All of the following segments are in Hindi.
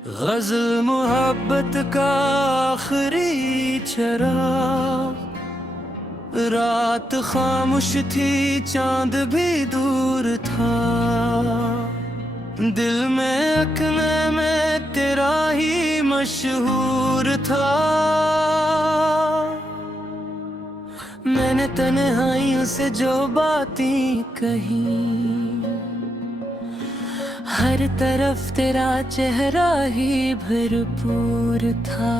गज़ल मोहब्बत का आखिरी चराग, रात खामोश थी चांद भी दूर था, दिल में अखने में तेरा ही मशहूर था। मैंने तन्हाइयों से जो बातें कही, हर तरफ तेरा चेहरा ही भरपूर था।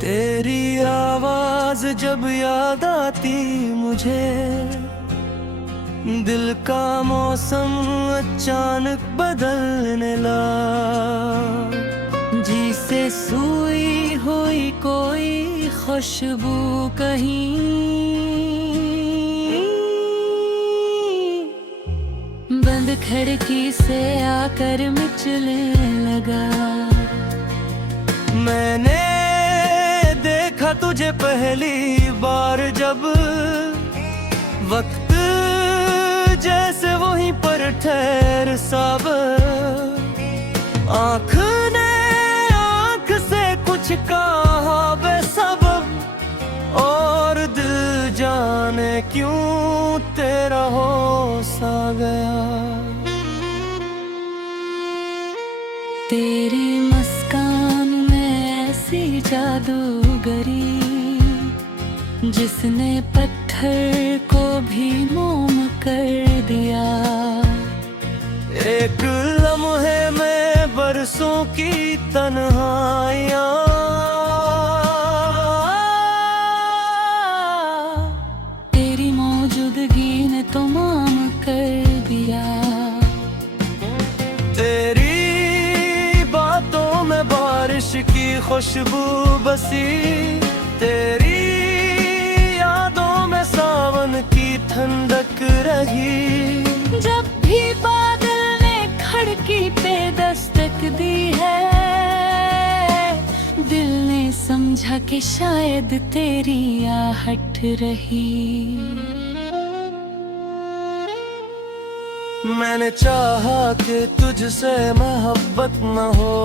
तेरी आवाज जब याद आती मुझे, दिल का मौसम अचानक बदलने लगा। जी से सुई हुई कोई खुशबू कहीं, बंद खिड़की से आकर मिचने लगा। मैंने देखा तुझे पहली बार जब वक्त जैसे वहीं पर ठहर सब, आँख ने आँख से कुछ कहा बेसबब, और दिल जाने क्यों तेरा होश आ गया। तेरी मुस्कान में ऐसी जादूगरी, जिसने पत्थर को भी मोम कर दिया। एक लम्हे में बरसों की तन्हाइयाँ, तेरी मौजूदगी ने तो माम कर दिया। तेरी बातों में बारिश की खुशबू बसी, तेरी यादों में सावन की ठंडक रही। जब भी बादल ने खिड़की पे दस्तक दी है, दिल ने समझा कि शायद तेरी आहट रही। मैंने चाहा कि तुझसे मोहब्बत न हो,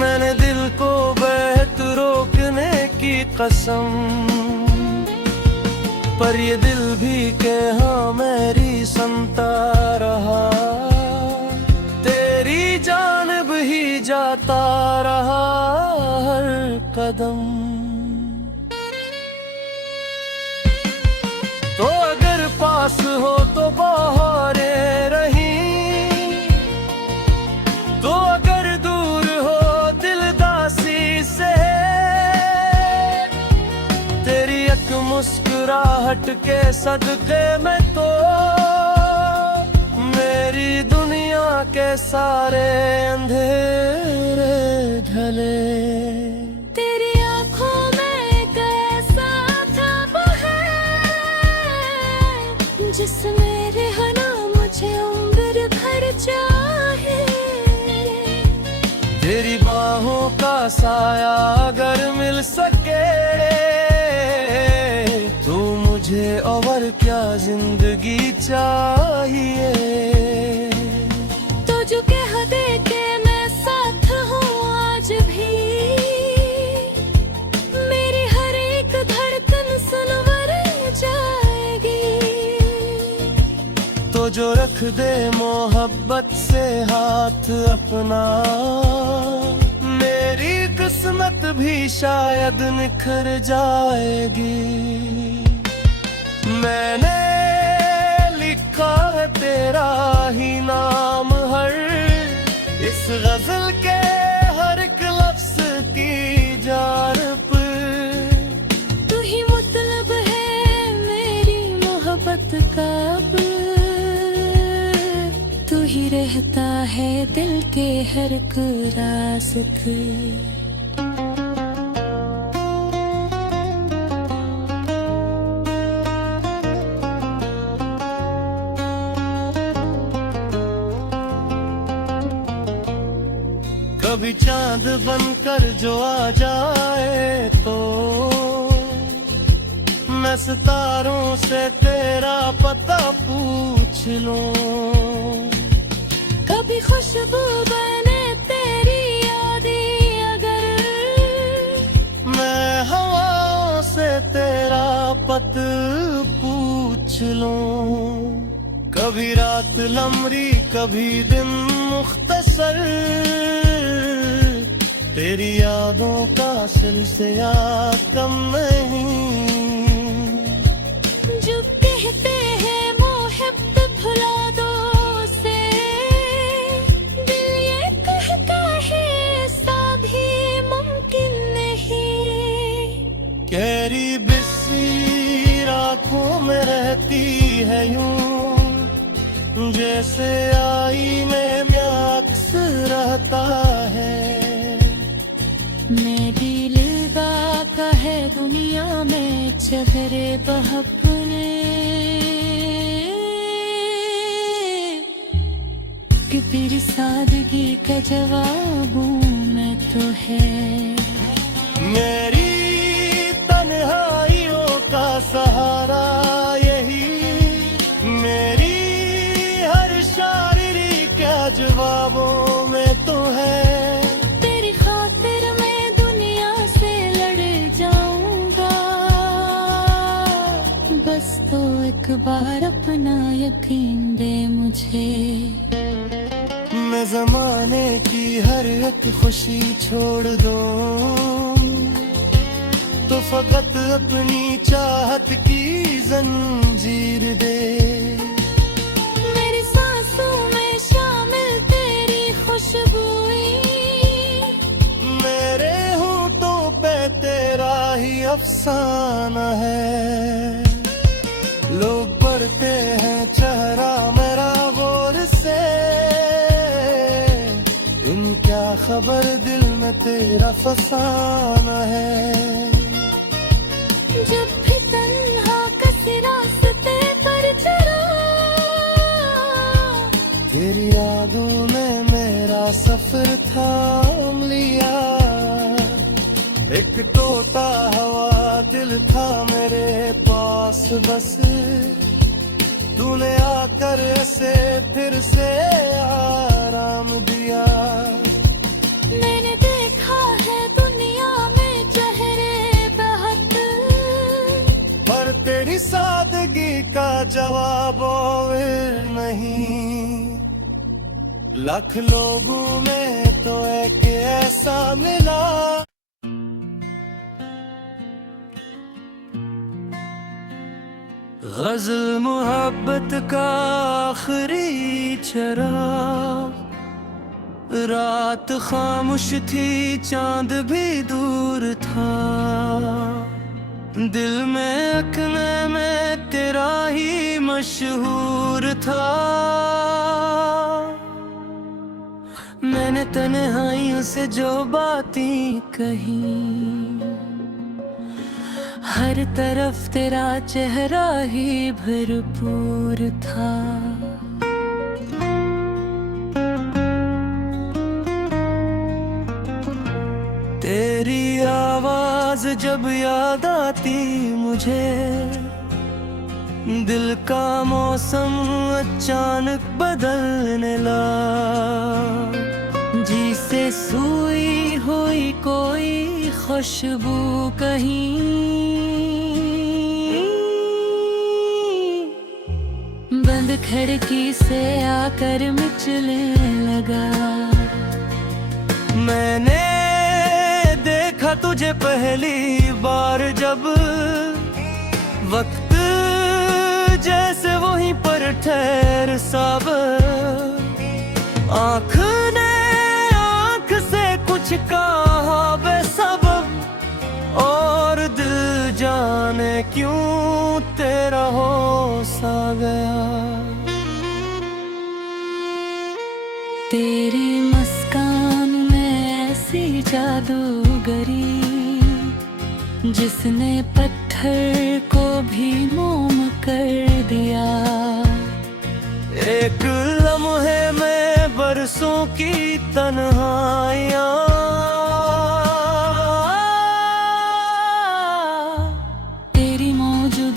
मैंने दिल को बहत रोकने की कसम, पर ये दिल भी के हाँ मेरी सुनता रहा। तेरी जानिब ही जाता रहा हर कदम। तो अगर पास हो तो बहारें रही, तो अगर दूर हो दिलदासी से, तेरी एक मुस्कुराहट के सदके में तो मेरी दुनिया के सारे अंधेरे ढले। तेरी आँखों में एक ऐसा ख्वाब है, जिसमें रहना मुझे उम्र भर चाहे। तेरी बाहों का साया अगर मिल सके, तू मुझे और क्या जिंदगी चाहिए। तो जो कह दे के मैं साथ हूँ आज भी, मेरी हर एक धड़कन सुनवर जाएगी। तो जो रख दे मोहब्बत से हाथ अपना, मेरी किस्मत भी शायद निखर जाएगी। मैंने लिखा है तेरा ही नाम हर इस गजल के हर एक लफ्ज की जार पर। तू ही मतलब है मेरी मोहब्बत का अब, तू ही रहता है दिल के हर एक राज पे। कभी चांद बनकर जो आ जाए तो मैं सितारों से तेरा पता पूछ लूं। कभी खुशबू बने तेरी यादें अगर, मैं हवाओं से तेरा पत पूछ लूं। कभी रात लम्बी कभी दिन मुख्तसर, तेरी यादों का सिलसिला कम नहीं। जो कहते हैं मोहब्बत भुला दो से, दिल ये कहता है ऐसा भी मुमकिन नहीं। गहरी बिस्सी रातों में रहती है यूं, जैसे आईने में अक्स रहता है। मैं दिल का है दुनिया में चेहरे बहपने, कि तेरी सादगी का जवाब हूँ मैं तो है। मेरी तन्हाइयों का सहारा यही, मेरी हर शायरी क्या जवाबों में तो है। तेरी खातिर मैं दुनिया से लड़ जाऊंगा, बस तो एक बार अपना यकीन दे मुझे। मैं ज़माने की हर एक खुशी छोड़ दूं, तो फकत अपनी चाहत की जंजीर दे। मेरी सांसों में शामिल तेरी खुशबुई, मेरे होठों पे तेरा ही अफसाना है। लोग पढ़ते हैं चेहरा मेरा गौर से, इन क्या खबर दिल में तेरा फसाना है। जब भी तन्हा किसी रास्ते पर चला, तेरी यादों ने मेरा सफर थाम लिया। एक तोता हवा दिल था मेरे पास बस, तूने आकर ऐसे फिर से आराम दिया। मैंने देखा है दुनिया में चेहरे बहुत, पर तेरी सादगी का जवाब और नहीं। लाख लोगों में तो एक ऐसा मिला। गज़ल मोहब्बत का आखिरी चराग, रात खामोश थी चांद भी दूर था। दिल में अखने में तेरा ही मशहूर था। मैंने तन्हाइयों से जो बातें कही, हर तरफ तेरा चेहरा ही भरपूर था। तेरी आवाज जब याद आती मुझे, दिल का मौसम अचानक बदलने लगा। जी से सुई हुई कोई खुशबू कहीं, बंद खिड़की से आकर मिचने लगा। मैंने देखा तुझे पहली बार जब, वक्त जैसे वहीं पर ठहर सब। आँख ने आँख से कुछ कहा बेसबब, और दिल जाने क्यों तेरा होश आ गया। तेरी मुस्कान में ऐसी जादूगरी, जिसने पत्थर को भी मोम कर दिया। एक लम्हे में बरसों की तन्हाइयाँ, तेरी मौजूदगी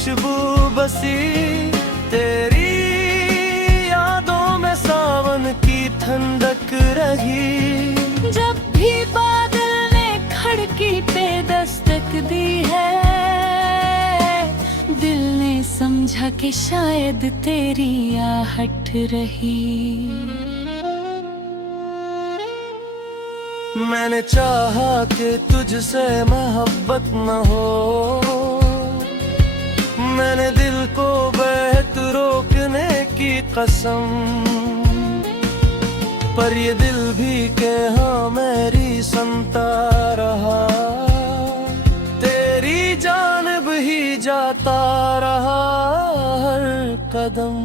खुशबू बसी तेरी यादों में सावन की ठंडक रही। जब भी बादल ने खिड़की पे दस्तक दी है, दिल ने समझा कि शायद तेरी आहट रही। मैंने चाहा कि तुझसे मोहब्बत न हो, मैंने दिल को बहत रोकने की कसम, पर ये दिल भी के हाँ मेरी सुनता रहा, तेरी जानिब ही जाता रहा हर कदम।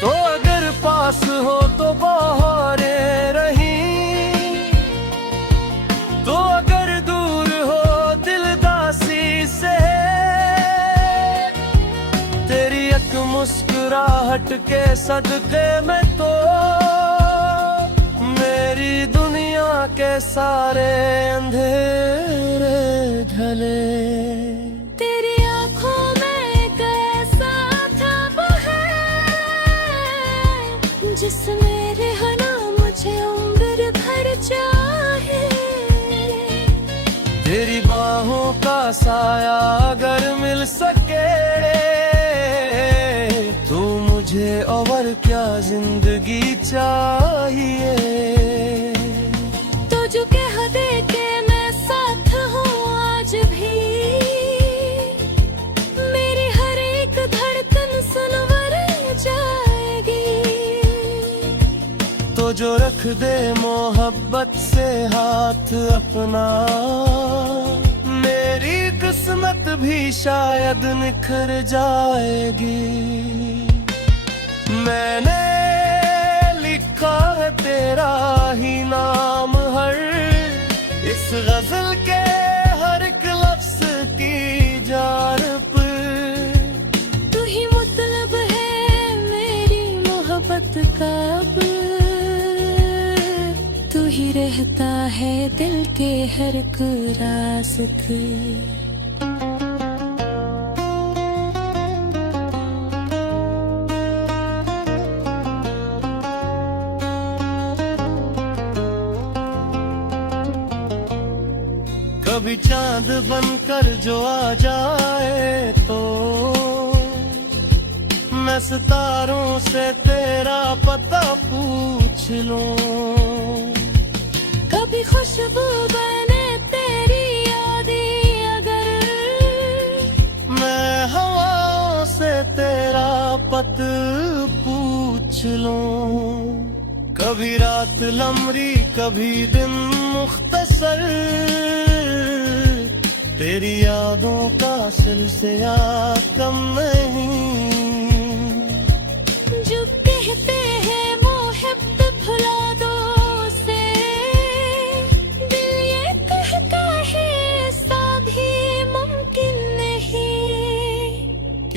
तो अगर पास हो तो बहारें रही, तो अगर दूर हो दिलदासी से, तेरी एक मुस्कुराहट के सदके में तो मेरी दुनिया के सारे अंधेरे ढले। जिसमें रहना मुझे उम्र भर चाहे, तेरी बाहों का साया अगर मिल सके तो मुझे और क्या जिंदगी चाहिए। तो जो कह दे के मैं साथ हूँ आज भी, मेरी हर एक धड़कन सुनवर जाएगी। तो जो रख दे मोहब्बत से हाथ अपना, मेरी किस्मत भी शायद निखर जाएगी। मैंने लिखा है तेरा ही नाम हर इस गजल के हर एक लफ्ज की जार पर। तू ही मतलब है मेरी मोहब्बत का, तू ही रहता है दिल के हर एक राज पे। कभी चांद बनकर जो आ जाए तो मैं सितारों से तेरा पता पूछ लूं। कभी खुशबू बने तेरी यादें अगर, मैं हवाओं से तेरा पत पूछ लूं। कभी रात लम्बी कभी दिन मुख्तसर, तेरी यादों का सिलसिला कम नहीं। जो कहते हैं मोहब्बत भुला दो से, दिल ये कहता है ऐसा भी मुमकिन नहीं।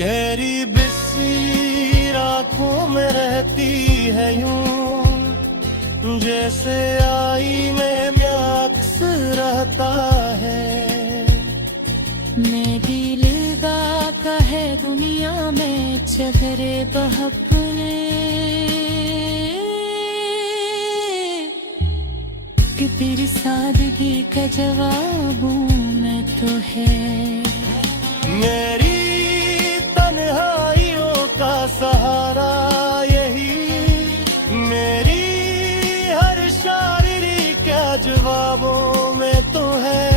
गहरी बिस्सी रातों में रहती है यूं, जैसे आई में अक्स रहता है। मैं दिल का है दुनिया में चेहरे बहपने, कि तेरी सादगी का जवाब मैं तो है। मेरी तन्हाइयों का सहारा यही, मेरी हर शायरी क्या जवाबों में तो है।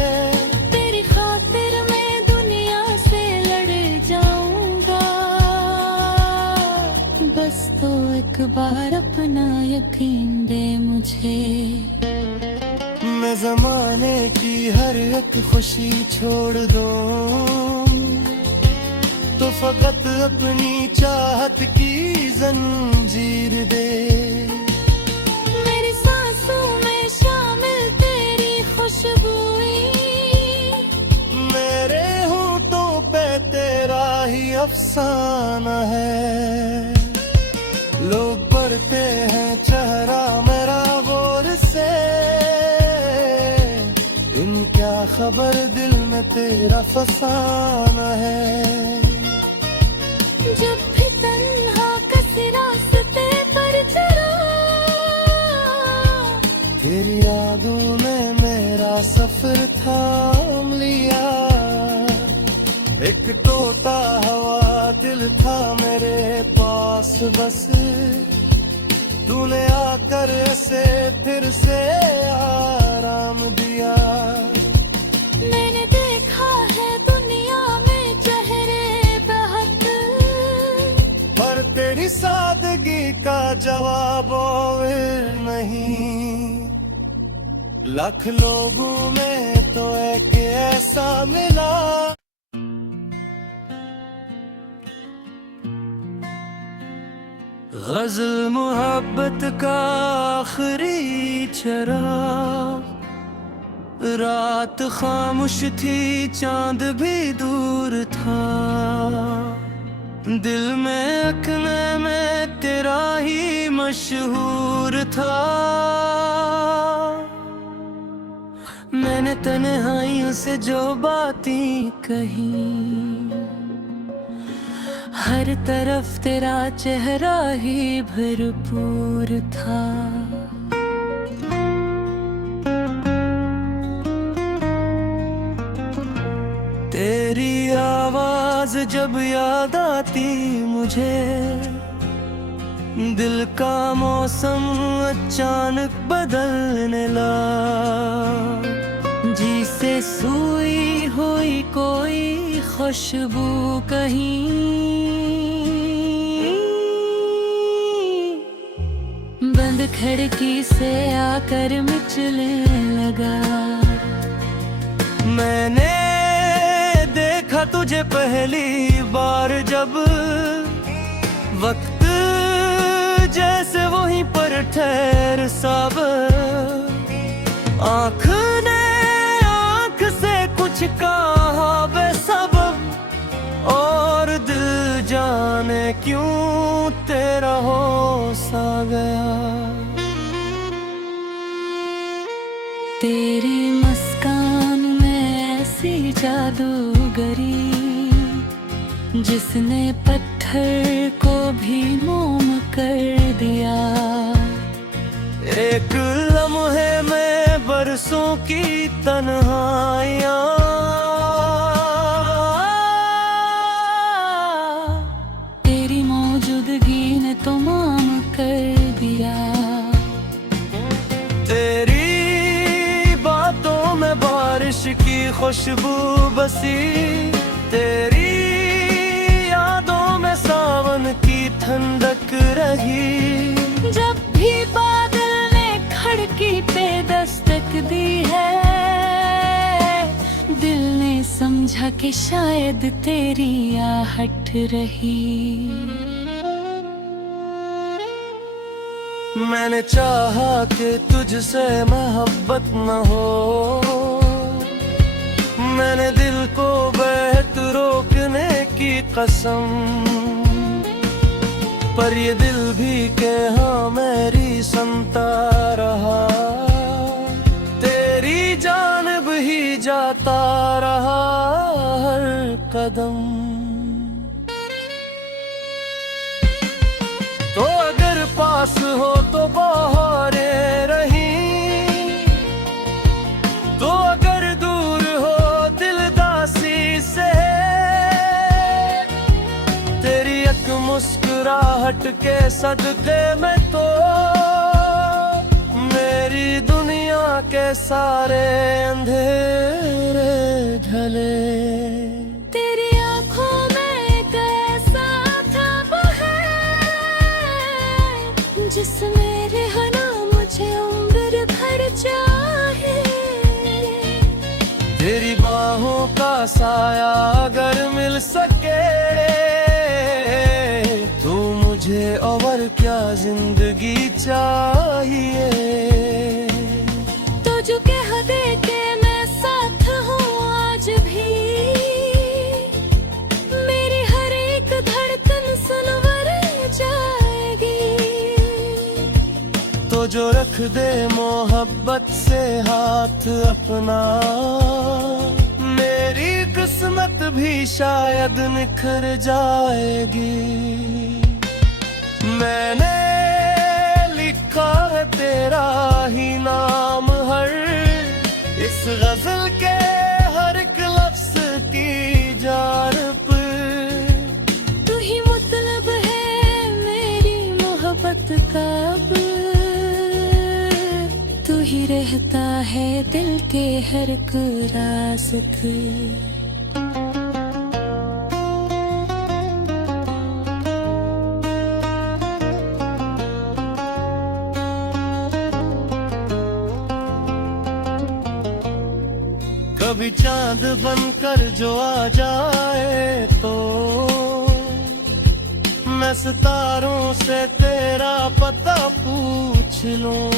तेरी खातिर मैं दुनिया से लड़ जाऊंगा, बस तो एक बार अपना यकीन दे मुझे। मैं जमाने की हर एक खुशी छोड़ दूं, तो फकत अपनी चाहत की जंजीर दे। मेरी सांसों में शामिल तेरी खुशबुई, मेरे होठों पे तेरा ही अफसाना है। लोग पढ़ते हैं चेहरा मेरा गौर से, इन क्या खबर दिल में तेरा फसाना है। जब भी तन्हा किसी रास्ते पर चला, तेरी यादों ने मेरा सफर थाम लिया। एक तोता हवा दिल था मेरे पास बस, तूने आकर से फिर से आराम दिया। मैंने देखा है दुनिया में चेहरे बहुत, पर तेरी सादगी का जवाब और नहीं। लाख लोगों में तो एक ऐसा मिला। गज़ल मोहब्बत का आखिरी चराग, रात खामोश थी चांद भी दूर था। दिल में अखने में तेरा ही मशहूर था। मैंने तन्हाइयों से जो बातें कही, हर तरफ तेरा चेहरा ही भरपूर था। तेरी आवाज जब याद आती मुझे, दिल का मौसम अचानक बदलने लगा। जी से सुई हुई कोई खुशबू कहीं, बंद खिड़की से आकर मिचने लगा। मैंने देखा तुझे पहली बार जब, वक्त जैसे वहीं पर ठहर सब। आँख ने आँख से कुछ कहा बेसबब, और दिल जाने क्यों तेरा होश आ गया। तेरी मुस्कान में ऐसी जादूगरी, जिसने पत्थर को भी मोम कर दिया। एक लम्हे में बरसों की तन्हाइयाँ, तेरी मौजूदगी ने तो माम कर दिया। तेरी बातों में बारिश की खुशबू बसी, तेरी यादों में सावन की ठंडक रही। जब भी बादल ने खिड़की पे दस्तक दी है, दिल ने समझा कि शायद तेरी आहट रही। मैंने चाहा कि तुझसे मोहब्बत न हो, मैंने दिल को बहत रोकने की कसम, पर ये दिल भी के हाँ मेरी सुनता रहा। तेरी जानिब ही जाता रहा हर कदम। तो अगर पास हो तो बहारें रही, तो अगर दूर हो दिल दासी से। तेरी एक मुस्कुराहट के सदके में तो मेरी दुनिया के सारे अंधेरे ढले। तेरी आँखों में एक ऐसा ख्वाब है, जिसमें रहना मुझे उम्र भर चाहे। तेरी बाहों का साया अगर मिल सके, तो मुझे और क्या जिंदगी चाहिए। तो जो कह दे के मैं साथ हूँ आज भी, मेरी हर एक धड़कन सुनवर जाएगी। तो जो रख दे मोहब्बत से हाथ अपना, मेरे किस्मत भी शायद निखर जाएगी। मैंने लिखा है तेरा ही नाम हर इस गजल के हर एक लफ्ज की जार पर। तू ही मतलब है मेरी मोहब्बत का अब, तू ही रहता है दिल के हर एक राज पे। कभी चांद बनकर जो आ जाए तो मैं सितारों से तेरा पता पूछ लूं।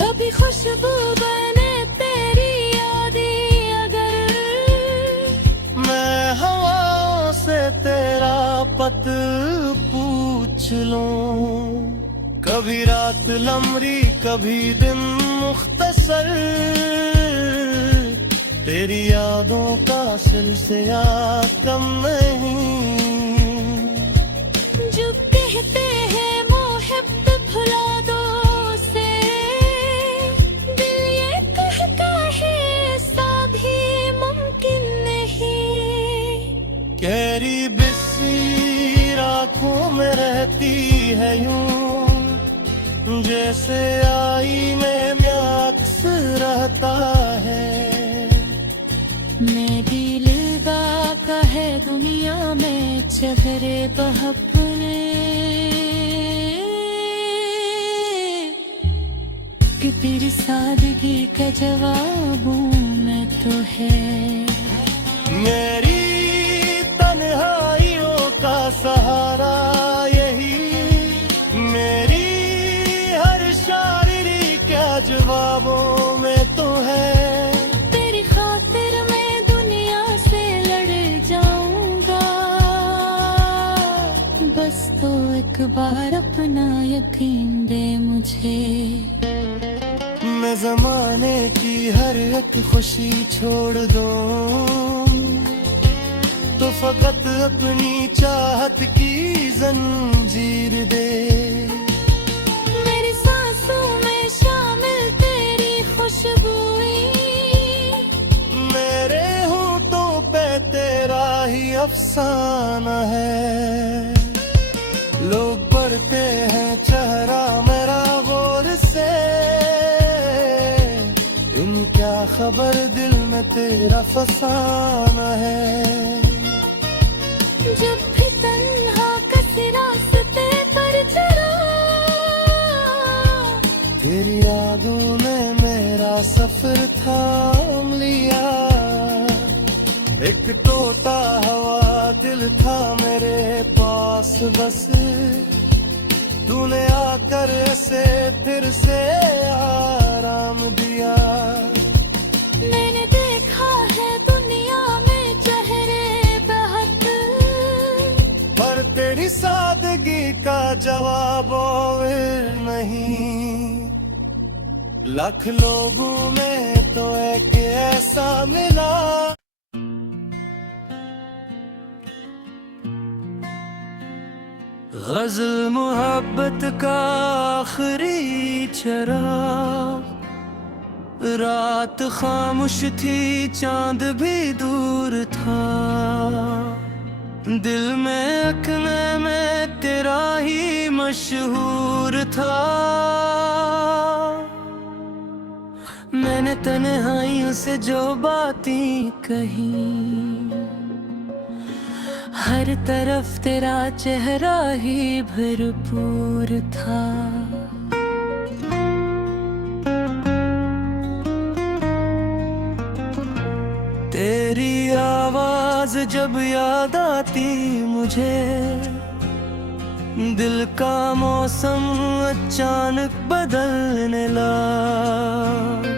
कभी खुशबू बने तेरी यादें अगर, मैं हवाओं से तेरा पत पूछ लूं। कभी रात लम्बी कभी दिन मुख्तसर तेरी यादों का सिलसिला कम नहीं। जो कहते हैं मोहब्बत भुला दो से, दिल ये कहता है ऐसा भी मुमकिन नहीं। गहरी बिस्सी राखों में रहती है यूं जैसे आईने में अक्स रहता है। मैं दिल का है दुनिया में चेहरे बहपने, कि तेरी सादगी का जवाब हूँ मैं तो है। मेरी तन्हाइयों का सहारा यही, मेरी हर शायरी क्या जवाबों में तो है। तेरी खातिर मैं दुनिया से लड़ जाऊंगा, बस तो एक बार अपना यकीन दे मुझे। मैं जमाने की हर एक खुशी छोड़ दूं तो फकत अपनी चाहत की जंजीर दे। मेरी सांसों में शामिल तेरी खुशबुई, मेरे होठों पे तेरा ही अफसाना है। लोग पढ़ते हैं चेहरा मेरा गौर से, क्या खबर दिल में तेरा फसाना है। जब भी तन्हा किसी रास्ते पर चला, तेरी यादों ने मेरा सफर थाम लिया। एक टोटा हवा दिल था मेरे पास बस, तूने आकर से फिर से आराम दिया। मैंने देखा है दुनिया में चेहरे बहुत, पर तेरी सादगी का जवाब और नहीं। लाख लोगों में तो एक ऐसा मिला। गजल मोहब्बत का आखिरी चराग, रात खामोश थी चांद भी दूर था। दिल में अखने में तेरा ही मशहूर था। मैंने तन्हाइयों से जो बातें कही, हर तरफ तेरा चेहरा ही भरपूर था। तेरी आवाज जब याद आती मुझे, दिल का मौसम अचानक बदलने लगा।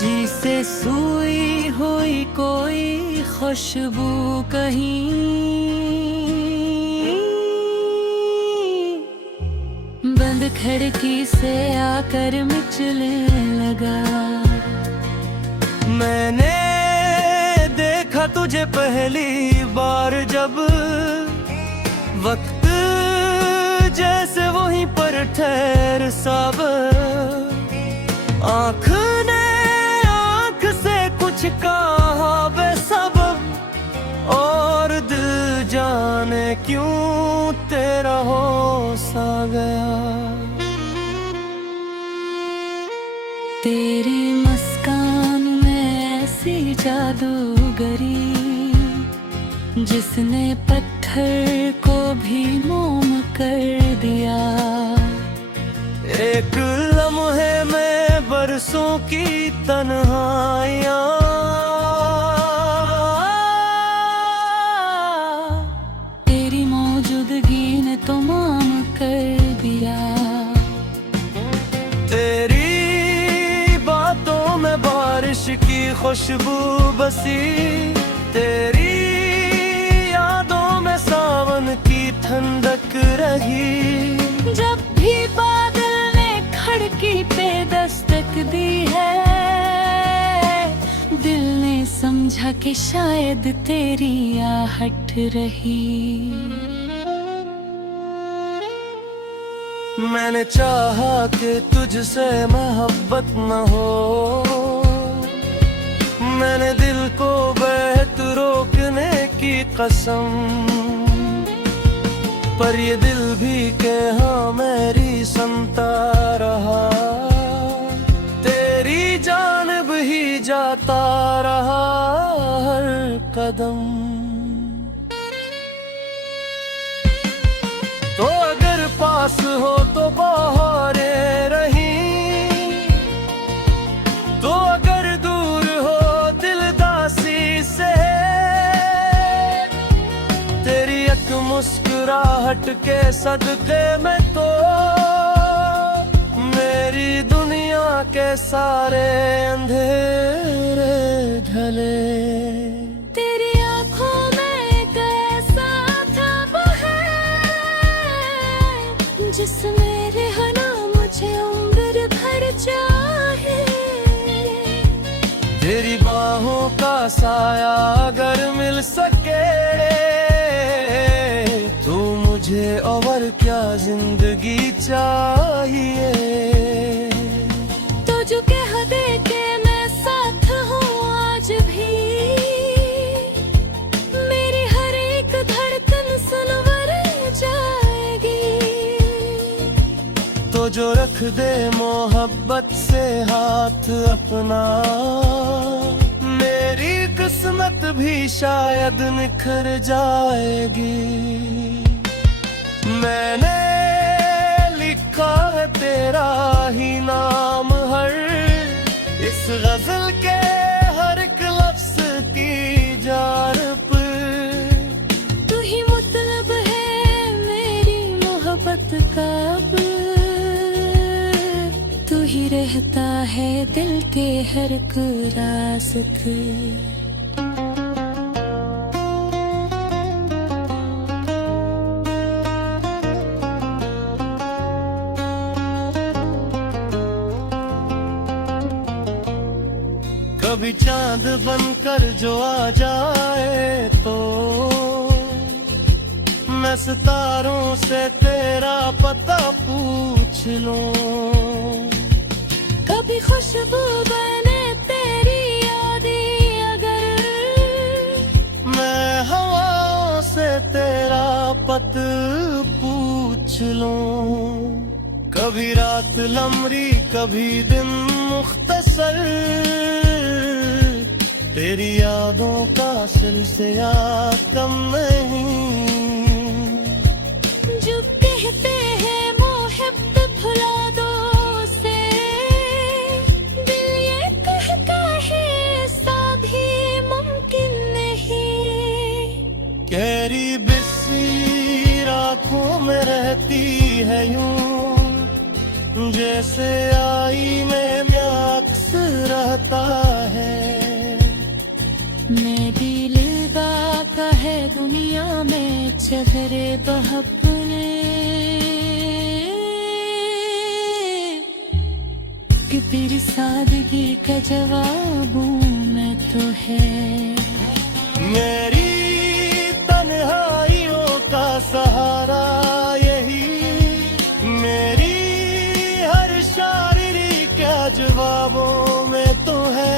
जी से सुई हुई कोई खुशबू कहीं, बंद खिड़की से आकर मिचने लगा। मैंने देख तुझे पहली बार जब वक्त जैसे वहीं पर ठहर सब आँख ने आँख से कुछ कहा बेसबब और दिल जाने क्यों तेरा होश आ गया। तेरी मुस्कान में ऐसी जादूगरी जिसने पत्थर को भी मोम कर दिया। एक लम्हे में बरसों की तन्हाइयाँ तेरी मौजूदगी ने तो माम कर दिया। तेरी बातों में बारिश की खुशबू बसी, तेरी यादों में सावन की ठंडक रही। जब भी बादल ने खिड़की पे दस्तक दी है, दिल ने समझा कि शायद तेरी आहट रही। मैंने चाहा कि तुझसे मोहब्बत न हो, मैंने दिल को बहत रोकने की कसम, पर ये दिल भी के हाँ मेरी सुनता रहा। तेरी जानिब ही जाता रहा हर कदम। तो अगर पास हो तो बहारें रहीं, तो अगर दूर हो दिल दासी से, तेरी एक मुस्कुराहट के सदके में तो मेरी दुनिया के सारे अंधेरे ढले। तेरी आँखों में एक ऐसा ख्वाब है जिसमें रहना मुझे उम्र भर चाहे। तेरी बाहों का साया अगर मिल सके तो मुझे और क्या जिंदगी चाहिए। तो जो कह दे के मैं साथ हूँ आज भी, मेरी हर एक धड़कन सुनवर जाएगी। तो जो रख दे मोहब्बत से हाथ अपना, मेरी किस्मत भी शायद निखर जाएगी। मैंने लिखा है तेरा ही नाम हर इस गजल के हर एक लफ्ज की जार पर। तू ही मतलब है मेरी मोहब्बत का अब, तू ही रहता है दिल के हर एक रास्ते। कभी चांद बनकर जो आ जाए तो मैं सितारों से तेरा पता पूछ लूं। कभी खुशबू बने तेरी यादें अगर, मैं हवाओं से तेरा पत पूछ लूं। कभी रात लम्बी कभी दिन मुख्तसर, तेरी यादों का सिलसिला कम नहीं। जो कहते हैं मोहब्बत भुला दो से, दिल ये कहता है ऐसा भी मुमकिन नहीं। गहरी बिस्सी रातों में रहती है यूं, जैसे आईने में अक्स रहता है। मैं दिल का है दुनिया में चेहरे बहपने, कि तेरी सादगी का जवाब हूँ मैं तो है। मेरी तन्हाइयों का सहारा यही, मेरी हर शायरी क्या जवाबों में तो है।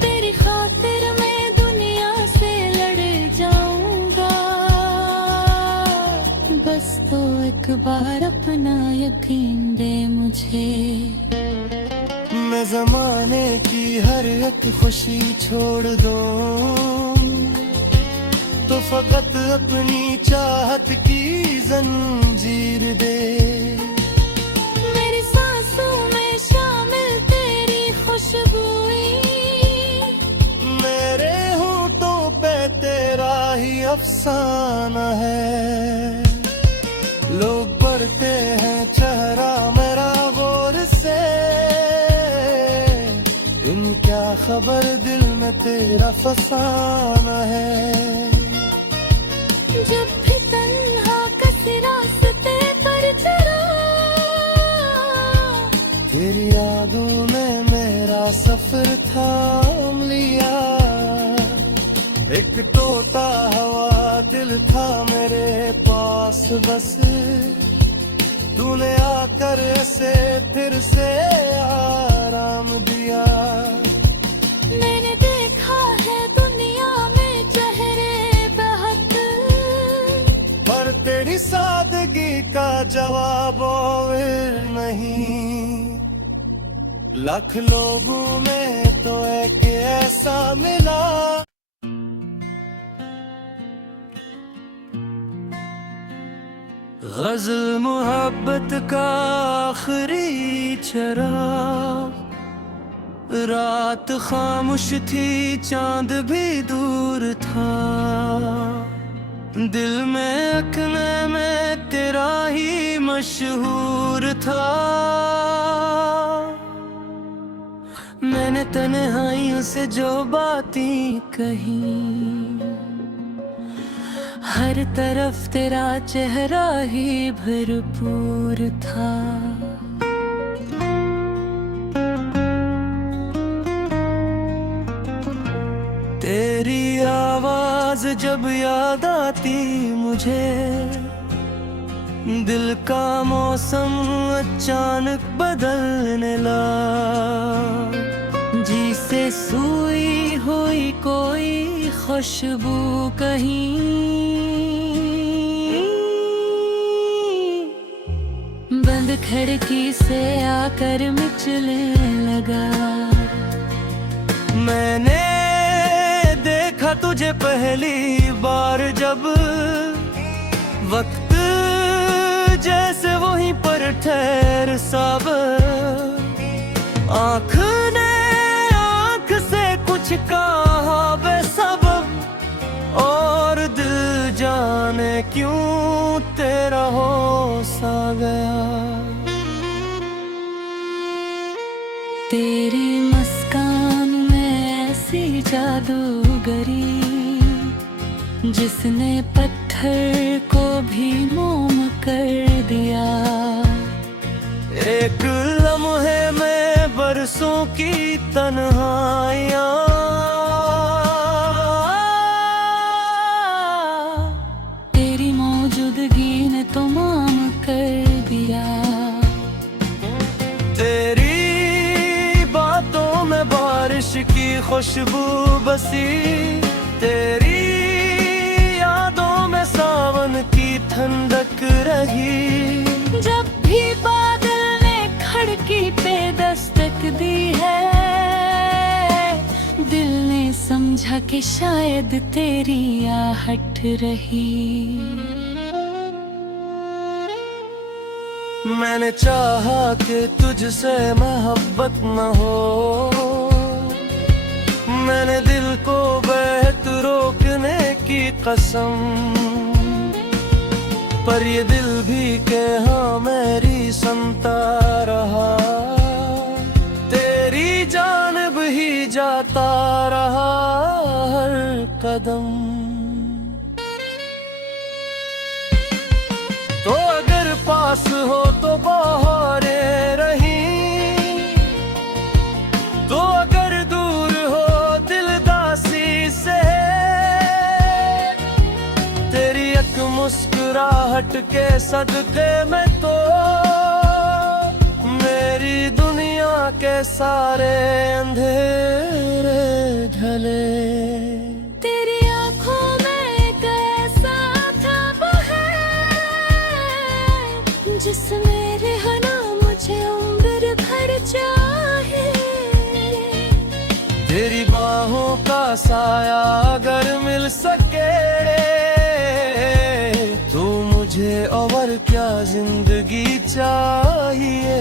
तेरी खातिर मैं दुनिया से लड़ जाऊंगा, बस तो एक बार अपना यकीन दे मुझे। मैं ज़माने की हर एक खुशी छोड़ दूं, तो फकत अपनी चाहत की जंजीर दे। मेरी सांसों में शामिल तेरी खुशबुई, मेरे होठों पे तेरा ही अफसाना है। लोग पढ़ते हैं चेहरा मेरा गौर से, क्या खबर दिल में तेरा फसाना है। जब भी तन्हा किसी रास्ते पर चला, तेरी यादों ने मेरा सफर थाम लिया। एक तोता हवा दिल था मेरे पास बस, तूने आकर ऐसे फिर से आराम दिया। मैंने देखा है दुनिया में चेहरे बहुत, पर तेरी सादगी का जवाब और नहीं। लाख लोगों में तो एक ऐसा मिला। गज़ल मोहब्बत का आखिरी चराग, रात खामोश थी चांद भी दूर था। दिल में अखने में तेरा ही मशहूर था। मैंने तन्हाइयों से जो बातें कही, हर तरफ तेरा चेहरा ही भरपूर था। तेरी आवाज जब याद आती मुझे, दिल का मौसम अचानक बदलने लगा। जी से सुई हुई कोई खुशबू कहीं, बंद खिड़की से आकर मिचने लगा। मैंने देखा तुझे पहली बार जब, वक्त जैसे वहीं पर ठहर सब। आँख ने आँख से कुछ कहा बेसबब, और दिल जाने क्यों तेरा होश आ गया। तेरी मुस्कान में ऐसी जादूगरी, जिसने पत्थर को भी मोम कर दिया। एक लम्हे में बरसों की तन्हाइयाँ, तेरी मौजूदगी ने तमाम कर दिया। तेरी बातों में बारिश की खुशबू बसी, तेरी यादों में सावन की ठंडक रही। जब भी बादल ने खिड़की पे दस्तक दी है, दिल ने समझा कि शायद तेरी आहट रही। मैंने चाहा कि तुझसे मोहब्बत न हो, मैंने दिल को बहत रोकने की कसम। पर ये दिल भी के हाँ मेरी सुनता रहा, तेरी जानिब ही जाता रहा हर कदम। तो अगर पास हो तो बहारें रहीं, तो अगर दूर हो दिल दासी से, मुस्कुराहट के सदके में तो मेरी दुनिया के सारे अंधेरे ढले। तेरी आंखों में एक ऐसा ख्वाब है जिसमें रहना मुझे उम्र भर चाहे। तेरी बाहों का साया अगर मिल सके तो मुझे और क्या जिंदगी चाहिए।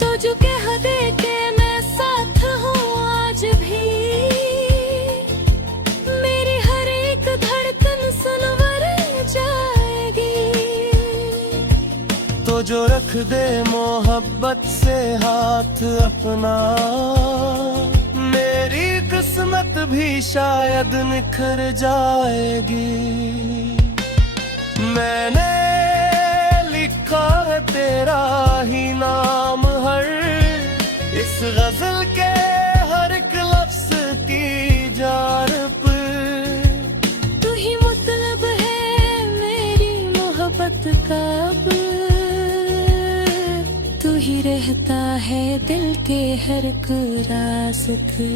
तो जो कह दे के मैं साथ हूँ आज भी, मेरी हर एक धड़कन सुनवर जाएगी। तो जो रख दे मोहब्बत से हाथ अपना, मेरी किस्मत भी शायद निखर जाएगी। मैंने लिखा है तेरा ही नाम हर इस गजल के हर एक लफ्ज की जार पर। तू ही मतलब है मेरी मोहब्बत का अब, तू ही रहता है दिल के हर एक रास्ते।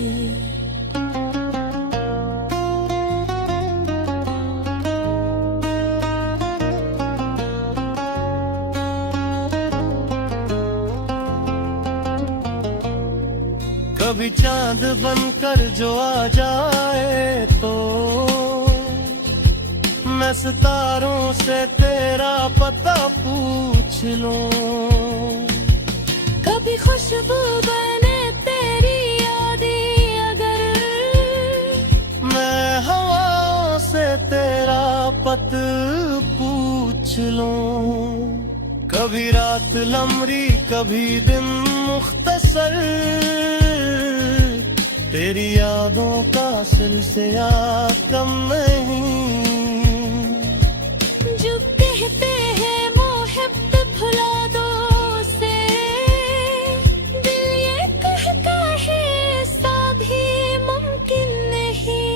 कभी चांद बनकर जो आ जाए तो मैं सितारों से तेरा पता पूछ लूं। कभी खुशबू बने तेरी यादें अगर, मैं हवाओं से तेरा पत पूछ लूं। कभी रात लम्बी कभी दिन मुख्तसर, तेरी यादों का सिलसिला कम नहीं। जो कहते हैं मोहब्बत भुला दो से, दिल ये कहता है ऐसा भी मुमकिन नहीं।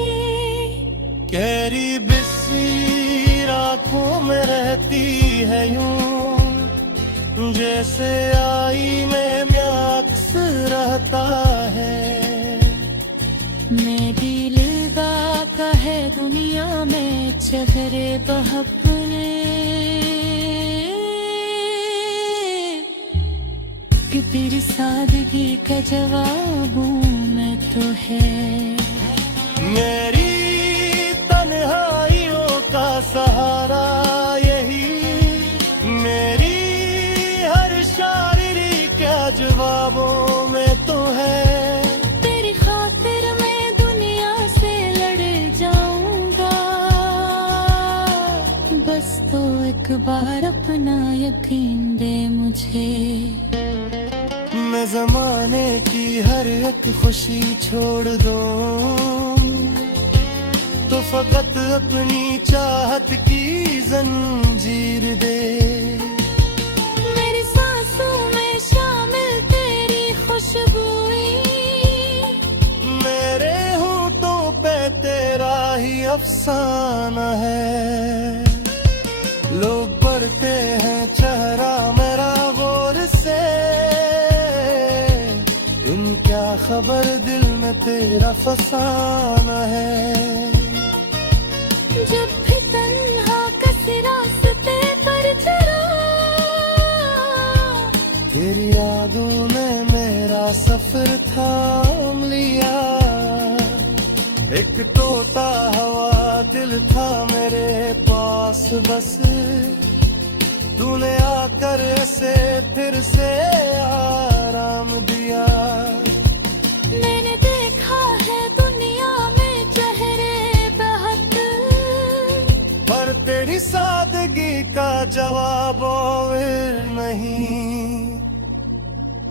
गहरी बिस्सी रातों में रहती है यूं, जैसे आईने में अक्स रहता है। मैं दिल का है दुनिया में चेहरे बहपने, कि तेरी सादगी का जवाब हूँ मैं तो है। मेरी तन्हाइयों का सहारा यही, मेरी हर शायरी क्या जवाबों में तो है। तेरी खातिर मैं दुनिया से लड़ जाऊंगा, बस तो एक बार अपना यकीन दे मुझे। मैं जमाने की हर एक खुशी छोड़ दूं तो फकत अपनी चाहत की जंजीर दे। मेरी सांसों में शामिल तेरी खुशबुई, मेरे होठों पे तेरा ही अफसाना है। लोग पढ़ते हैं चेहरा मेरा गौर से, इन क्या खबर दिल में तेरा फसाना है। जब भी तन्हा किसी रास्ते पर चला, तेरी यादों ने मेरा सफर थाम लिया। एक तोता हवा दिल था मेरे पास बस, तूने आकर से फिर से आराम दिया। मैंने देखा है दुनिया में चेहरे बहुत, पर तेरी सादगी का जवाब और नहीं।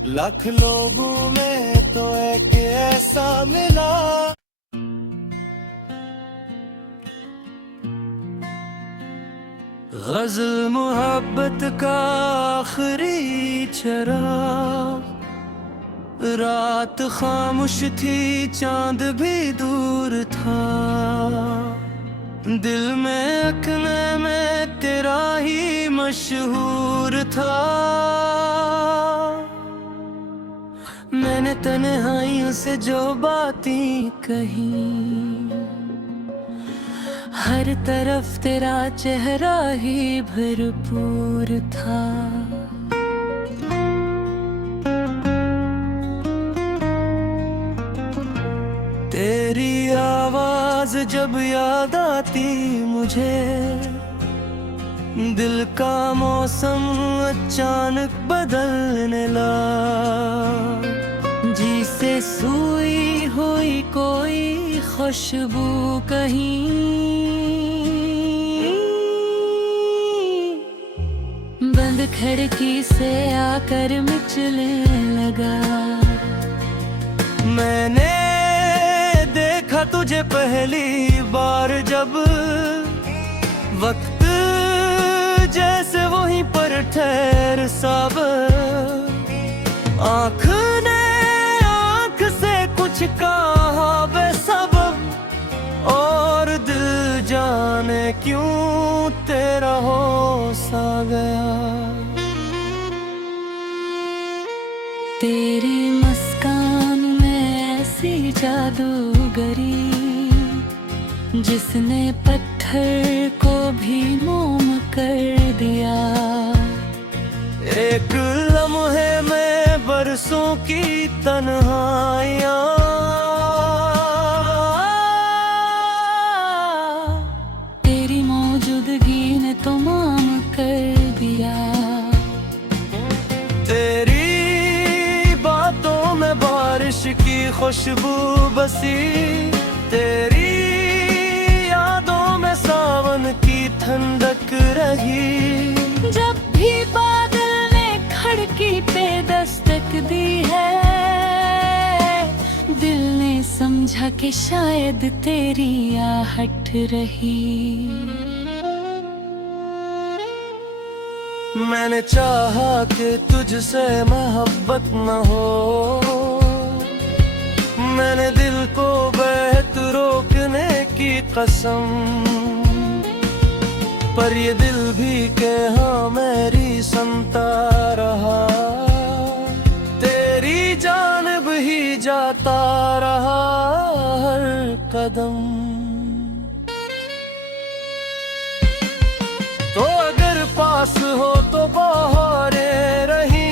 लाख लोगों में तो एक ऐसा मिला। गजल मोहब्बत का आखिरी चराग, रात खामोश थी चांद भी दूर था। दिल में अखने में तेरा ही मशहूर था। मैंने तन्हाइयों से जो बातें कही, हर तरफ तेरा चेहरा ही भरपूर था। तेरी आवाज जब याद आती मुझे, दिल का मौसम अचानक बदलने लगा। जिसे सुई हुई कोई खुशबू कहीं, बंद खिड़की से आकर मिचने लगा। मैंने देखा तुझे पहली बार जब वक्त जैसे वहीं पर ठहर सब, आँख ने आँख से कुछ कहा बेसबब, और दिल जाने क्यों तेरा होश आ गया। तेरी मुस्कान में ऐसी जादूगरी, जिसने पत्थर को भी मोम कर दिया। एक लम्हे में बरसों की तन्हाइयाँ, तेरी मौजूदगी ने तमाम कर दिया। तेरी बातों में बारिश की खुशबू बसी, तेरी यादों में सावन की ठंडक रही। जब भी बादल ने खिड़की पे दस्तक दी है, दिल ने समझा कि शायद तेरी आहट रही। मैंने चाहा कि तुझसे मोहब्बत न हो, मैंने दिल को बहत रोकने की कसम, पर ये दिल भी के हाँ मेरी सुनता रहा। तेरी जानिब ही जाता रहा हर कदम। तो अगर पास हो तो बहारें रही,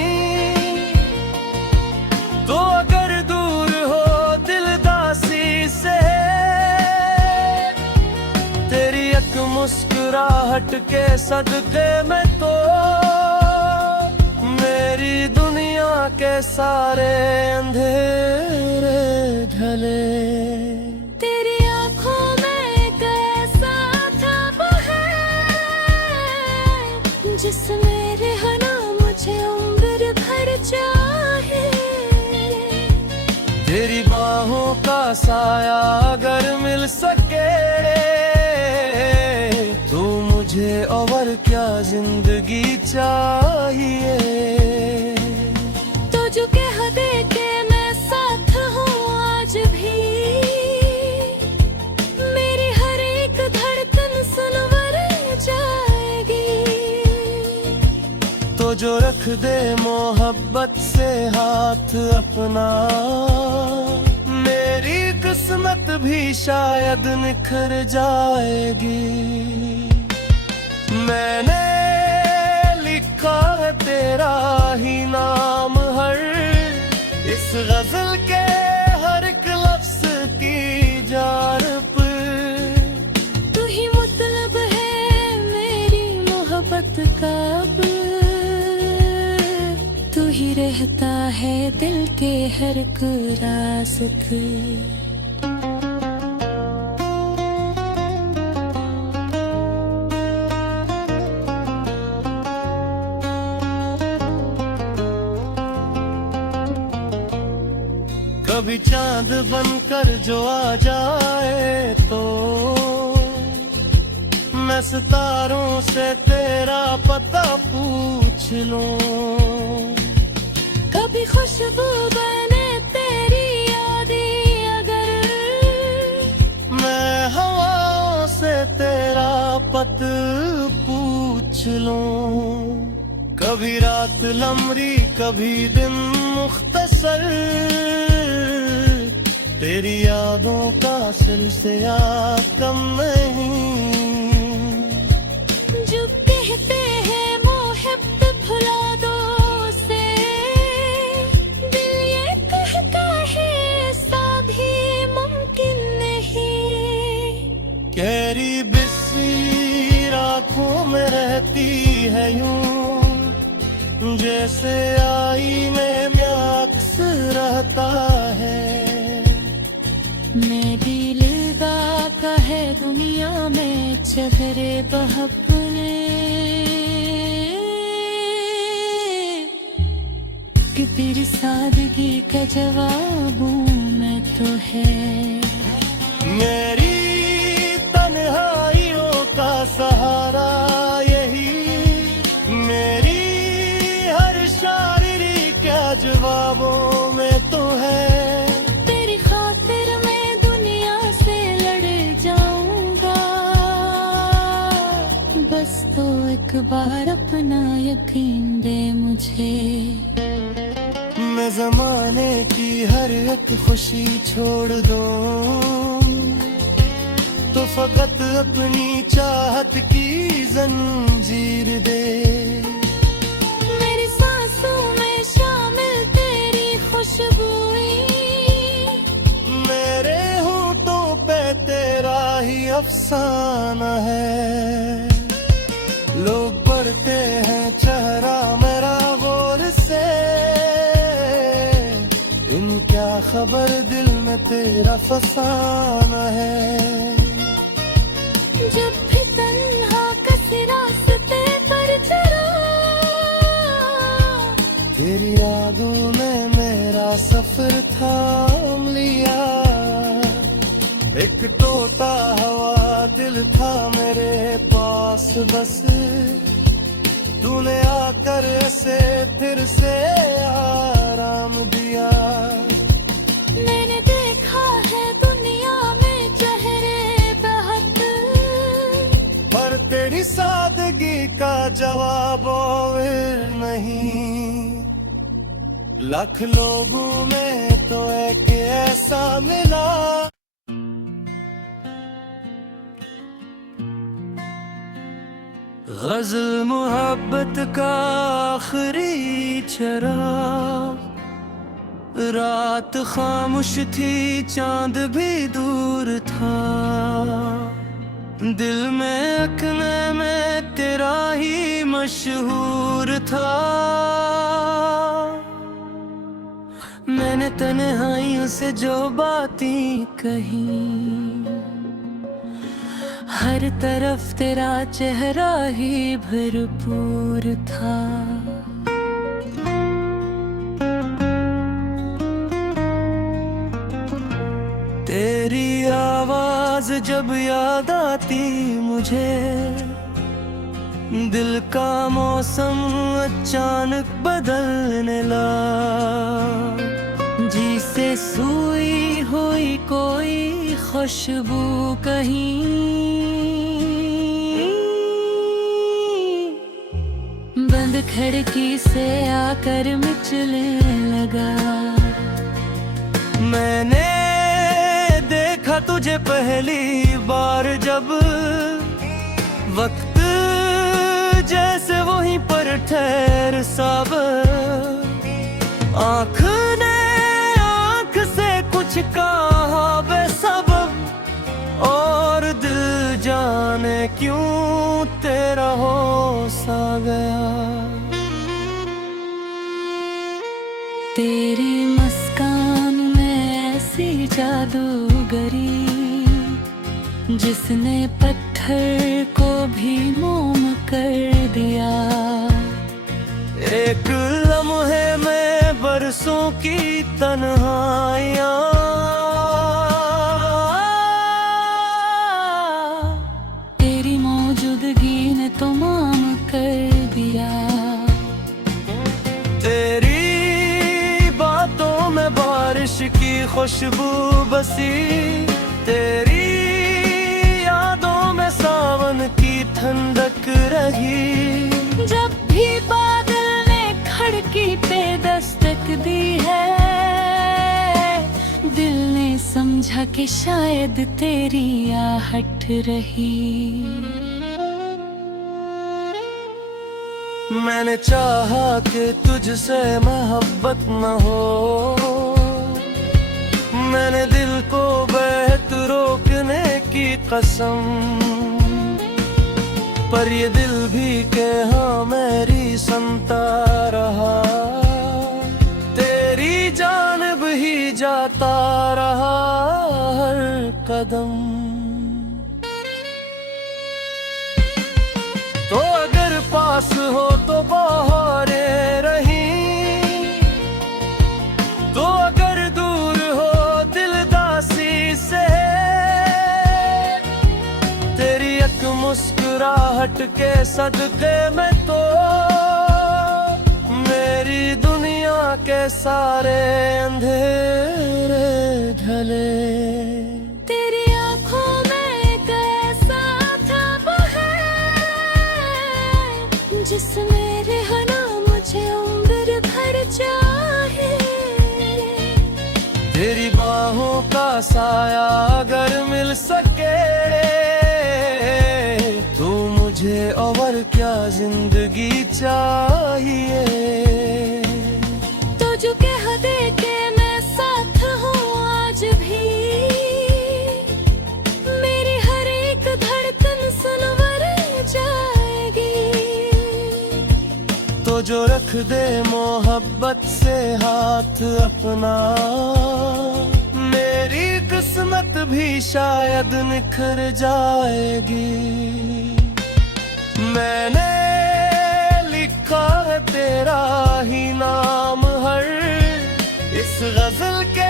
तो अगर दूर हो दिलदासी से, तेरी एक मुस्कुराहट के सदके में तो मेरी दुनिया के सारे अंधेरे ढले। तेरी आँखों में एक ऐसा ख्वाब है, जिसमें रहना मुझे उम्र भर चाहे। तेरी बाहों का साया अगर मिल सके, तो मुझे और क्या जिंदगी चाहिए। तो जो कह दे के मैं साथ हूँ आज भी, मेरी हर एक धड़कन सुनवर जाएगी। तो जो रख दे मोहब्बत से हाथ अपना, मेरी किस्मत भी शायद निखर जाएगी। मैंने लिखा है तेरा ही नाम हर इस गजल के हर एक लफ्ज की जार पर। तू ही मतलब है मेरी मोहब्बत का अब, तू ही रहता है दिल के हर एक राज पे। कभी चांद बनकर जो आ जाए तो मैं सितारों से तेरा पता पूछ लूं। कभी खुशबू बने तेरी यादें अगर, मैं हवाओं से मोहब्बत पूछ लूं। कभी रात लम्बी कभी दिन मुख्तसर, तेरी यादों का सिलसिला कम नहीं। जो कहते हैं मोहब्बत भुला दो उसे, दिल ये कहता है ऐसा भी मुमकिन नहीं। गहरी बिस्सी आँखों में रहती है यूं, जैसे आई में अक्स रहता है। मैं दिल का है दुनिया में चेहरे बहपने, कि तेरी सादगी का जवाब मैं तो है। मेरी तन्हाइयों का सहारा यही, मेरी हर शायरी क्या जवाबों में तो है। तेरी खातिर मैं दुनिया से लड़ जाऊंगा, बस तो एक बार अपना यकीन दे मुझे। मैं ज़माने की हर एक खुशी छोड़ दूं, तो फकत अपनी चाहत की जंजीर दे। मेरी सांसों में शामिल तेरी खुशबुई, मेरे होठों पे तेरा ही अफसाना है। लोग पढ़ते हैं चेहरा मेरा गौर से, इन क्या खबर दिल में तेरा फसाना है। जब भी तन्हा किसी रास्ते पर चला, तेरी यादों ने मेरा सफर थाम लिया। एक तोता हवा दिल था मेरे पास बस, तूने आकर ऐसे फिर से आराम दिया। मैंने देखा है दुनिया में चेहरे बहुत, पर तेरी सादगी का जवाब और नहीं। लाख लोगों में तो एक ऐसा मिला। गज़ल मोहब्बत का आखिरी चराग, रात खामोश थी चांद भी दूर था। दिल में अखने में तेरा ही मशहूर था। मैंने तन्हाइयों से जो बातें कही, हर तरफ तेरा चेहरा ही भरपूर था। तेरी आवाज जब याद आती मुझे, दिल का मौसम अचानक बदलने लगा। जी से सुई हुई कोई खुशबू कहीं, बंद खिड़की से आकर मिचने लगा। मैंने देखा तुझे पहली बार जब, वक्त जैसे वहीं पर ठहर सब। आँख ने आँख से कुछ कहा बेसबब, और दिल जाने क्यों तेरा होश आ गया। तेरी मुस्कान में ऐसी जादूगरी, जिसने पत्थर को भी मोम कर दिया। एक लम्हे में बरसों की तन्हाइयाँ, तेरी मौजूदगी ने तो माम कर दिया। तेरी बातों में बारिश की खुशबू बसी, तेरी यादों में सावन की के शायद तेरी आहट रही। मैंने चाहा कि तुझसे मोहब्बत न हो, मैंने दिल को बहत रोकने की कसम, पर ये दिल भी के हाँ मेरी सुनता रहा, तेरी जानिब ही जाता रहा हर कदम। तो अगर पास हो तो बहारें रही, तो अगर दूर हो दिलदासी से, तेरी एक मुस्कुराहट के सदके में तो मेरी दुनिया के सारे अंधेरे ढले। तेरी आँखों में एक ऐसा ख्वाब है जिसमें रहना मुझे उम्र भर चाहे। तेरी बाहों का साया अगर मिल सके तो मुझे और क्या जिंदगी चाहिए। तो जो कह दे के मैं साथ हूँ आज भी, मेरी हर एक धड़कन सुनवर जाएगी। तो जो रख दे मोहब्बत से हाथ अपना, मेरी किस्मत भी शायद निखर जाएगी। मैंने लिखा है तेरा ही नाम हर इस गजल के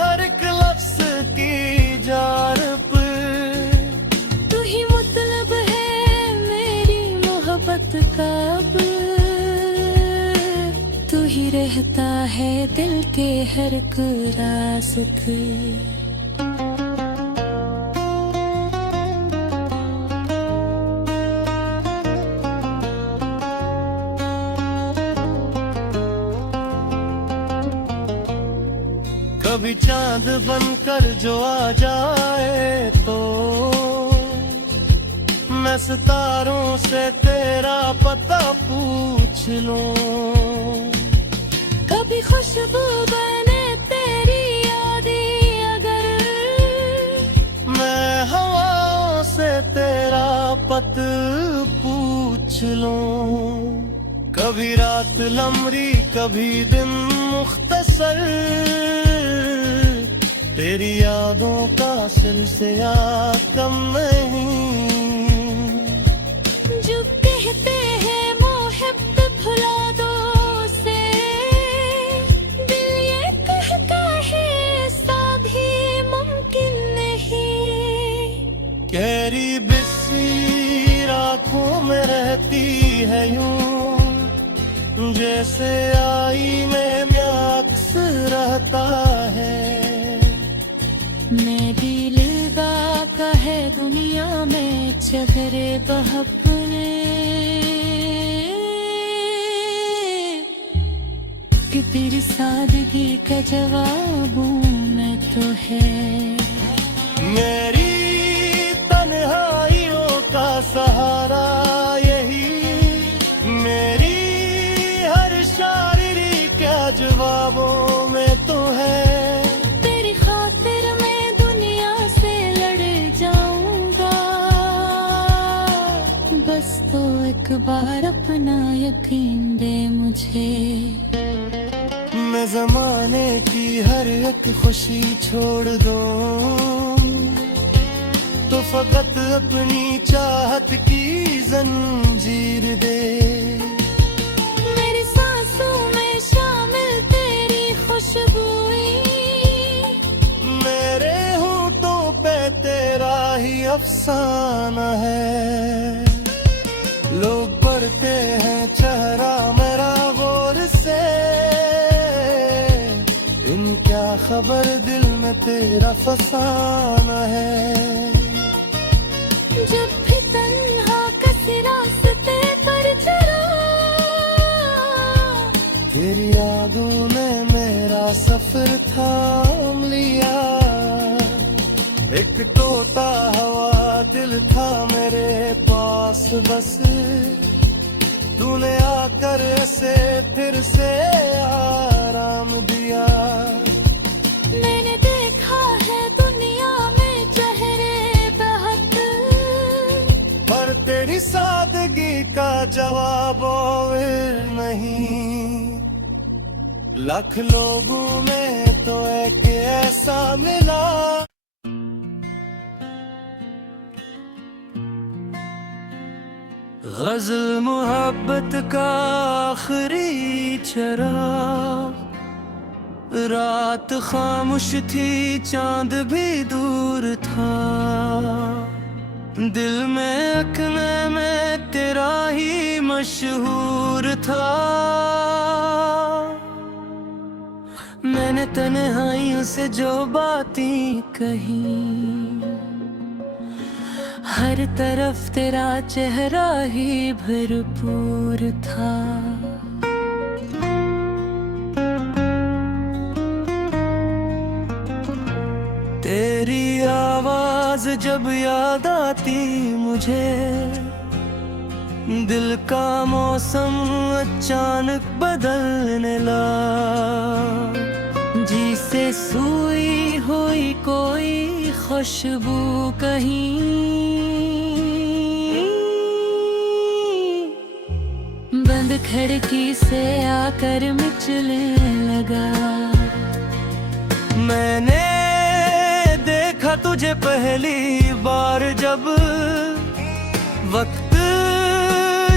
हर एक लफ्ज की जार पर। तू ही मतलब है मेरी मोहब्बत का अब, तू ही रहता है दिल के हर एक राज पे। कभी चांद बनकर जो आ जाए तो मैं सितारों से तेरा पता पूछ लूं। कभी खुशबू बने तेरी यादें अगर, मैं हवाओं से तेरा पत पूछ लूं। कभी रात लम्बी कभी दिन मुख्तसर, तेरी यादों का सिलसिला कम नहीं। जो कहते हैं मोहब्बत भुला दो से, दिल ये कहता है ऐसा भी मुमकिन नहीं। गहरी बिस्सी रातों में रहती है यूं, जैसे आईने में अक्स रहता है। मैं दिल का है दुनिया में चेहरे बहपने, कि तेरी सादगी का जवाब मैं तो है। मेरी तन्हाइयों का सहारा यही, मेरी हर शायरी क्या जवाबों में तो है। तेरी खातिर मैं दुनिया से लड़ जाऊंगा, बस तो एक बार अपना यकीन दे मुझे। मैं जमाने की हर एक खुशी छोड़ दूं, तो फकत अपनी चाहत की जंजीर दे। मेरी सांसों में शामिल तेरी खुशबुई, मेरे होठों पे तेरा ही अफसाना है। लोग पढ़ते हैं चेहरा मेरा गौर से, इनका खबर दिल में तेरा फसाना है। जब भी तन्हा किसी रास्ते पर चला, तेरी यादों ने मेरा सफर थाम लिया। था मेरे पास बस तूने आकर से फिर से आराम दिया। मैंने देखा है दुनिया में चेहरे बहुत, पर तेरी सादगी का जवाब और नहीं। लाख लोगों में तो एक ऐसा मिला। गजल मोहब्बत का आखिरी चराग, रात खामोश थी चांद भी दूर था। दिल में अखने में तेरा ही मशहूर था। मैंने तन्हाइयों से जो बातें कही, हर तरफ तेरा चेहरा ही भरपूर था। तेरी आवाज जब याद आती मुझे, दिल का मौसम अचानक बदलने लगा। जी से सुई हुई कोई खुशबू कहीं, बंद खिड़की से आकर मिचने लगा। मैंने देखा तुझे पहली बार जब वक्त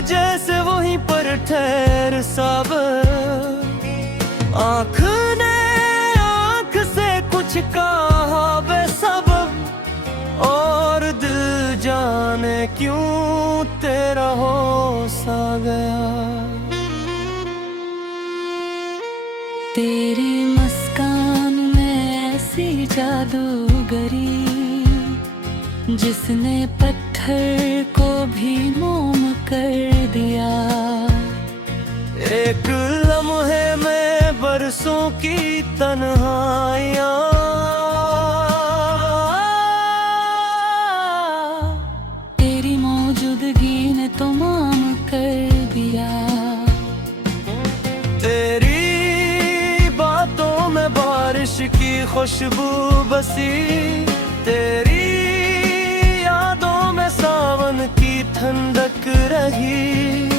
जैसे वहीं पर ठहर सब। आँख ने आँख से कुछ कहा बेसबब, और दिल जाने क्यों तेरा होश आ गया। तेरी मुस्कान में ऐसी जादूगरी, जिसने पत्थर को भी मोम कर दिया। एक लम्हे में बरसों की तन्हाइयाँ, तेरी मौजूदगी ने तमाम कर दिया। तेरी बातों में बारिश की खुशबू बसी, तेरी यादों में सावन की ठंडक रही।